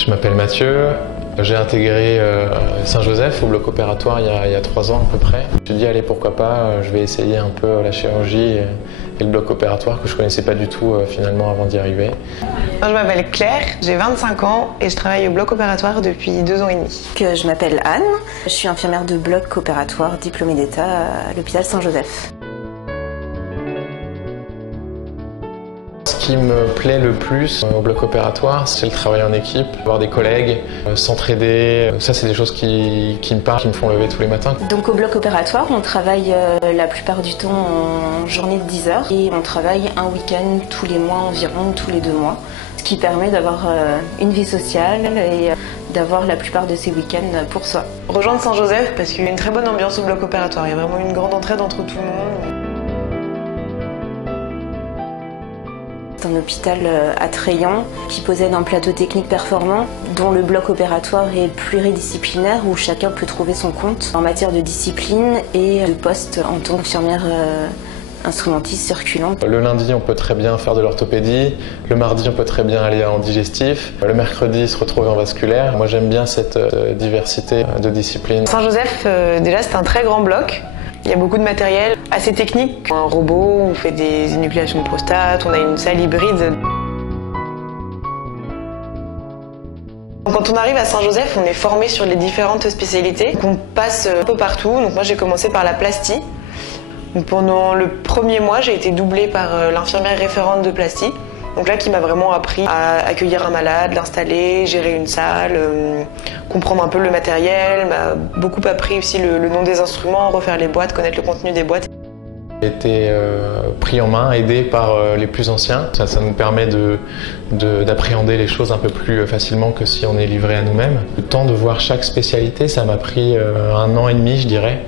Je m'appelle Mathieu, j'ai intégré Saint-Joseph au bloc opératoire il y a 3 ans à peu près. Je me suis dit allez pourquoi pas, je vais essayer un peu la chirurgie et le bloc opératoire que je connaissais pas du tout finalement avant d'y arriver. Je m'appelle Claire, j'ai 25 ans et je travaille au bloc opératoire depuis 2 ans et demi. Je m'appelle Anne, je suis infirmière de bloc opératoire diplômée d'État à l'hôpital Saint-Joseph. Ce qui me plaît le plus au bloc opératoire, c'est le travail en équipe, voir des collègues, s'entraider. Ça, c'est des choses qui me parlent, qui me font lever tous les matins. Donc au bloc opératoire, on travaille la plupart du temps en journée de 10 heures et on travaille un week-end tous les mois environ, tous les 2 mois. Ce qui permet d'avoir une vie sociale et d'avoir la plupart de ces week-ends pour soi. Rejoindre Saint-Joseph parce qu'il y a une très bonne ambiance au bloc opératoire. Il y a vraiment une grande entraide entre tout le monde. C'est un hôpital attrayant qui possède un plateau technique performant dont le bloc opératoire est pluridisciplinaire où chacun peut trouver son compte en matière de discipline et de poste en tant qu'infirmière instrumentiste circulante. Le lundi, on peut très bien faire de l'orthopédie. Le mardi, on peut très bien aller en digestif. Le mercredi, se retrouver en vasculaire. Moi, j'aime bien cette diversité de disciplines. Saint-Joseph, déjà, c'est un très grand bloc. Il y a beaucoup de matériel assez technique. Un robot, on fait des énucléations de prostate, on a une salle hybride. Quand on arrive à Saint-Joseph, on est formé sur les différentes spécialités. Donc on passe un peu partout. Donc moi, j'ai commencé par la plastie. Donc pendant le premier mois, j'ai été doublée par l'infirmière référente de plastie. Donc là, qui m'a vraiment appris à accueillir un malade, l'installer, gérer une salle, comprendre un peu le matériel, m'a beaucoup appris aussi le nom des instruments, refaire les boîtes, connaître le contenu des boîtes. J'ai été pris en main, aidé par les plus anciens. Ça nous permet d'appréhender les choses un peu plus facilement que si on est livré à nous-mêmes. Le temps de voir chaque spécialité, ça m'a pris 1 an et demi, je dirais.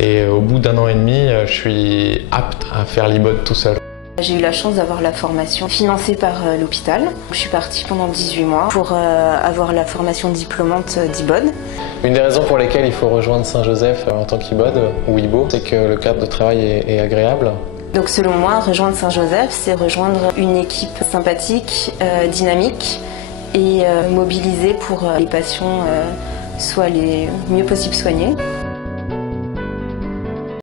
Et au bout d'1 an et demi, je suis apte à faire l'IBOD tout seul. J'ai eu la chance d'avoir la formation financée par l'hôpital. Je suis partie pendant 18 mois pour avoir la formation diplômante d'IBOD. Une des raisons pour lesquelles il faut rejoindre Saint-Joseph en tant qu'IBOD ou IBO, c'est que le cadre de travail est agréable. Donc selon moi, rejoindre Saint-Joseph, c'est rejoindre une équipe sympathique, dynamique et mobilisée pour que les patients soient les mieux possible soignés.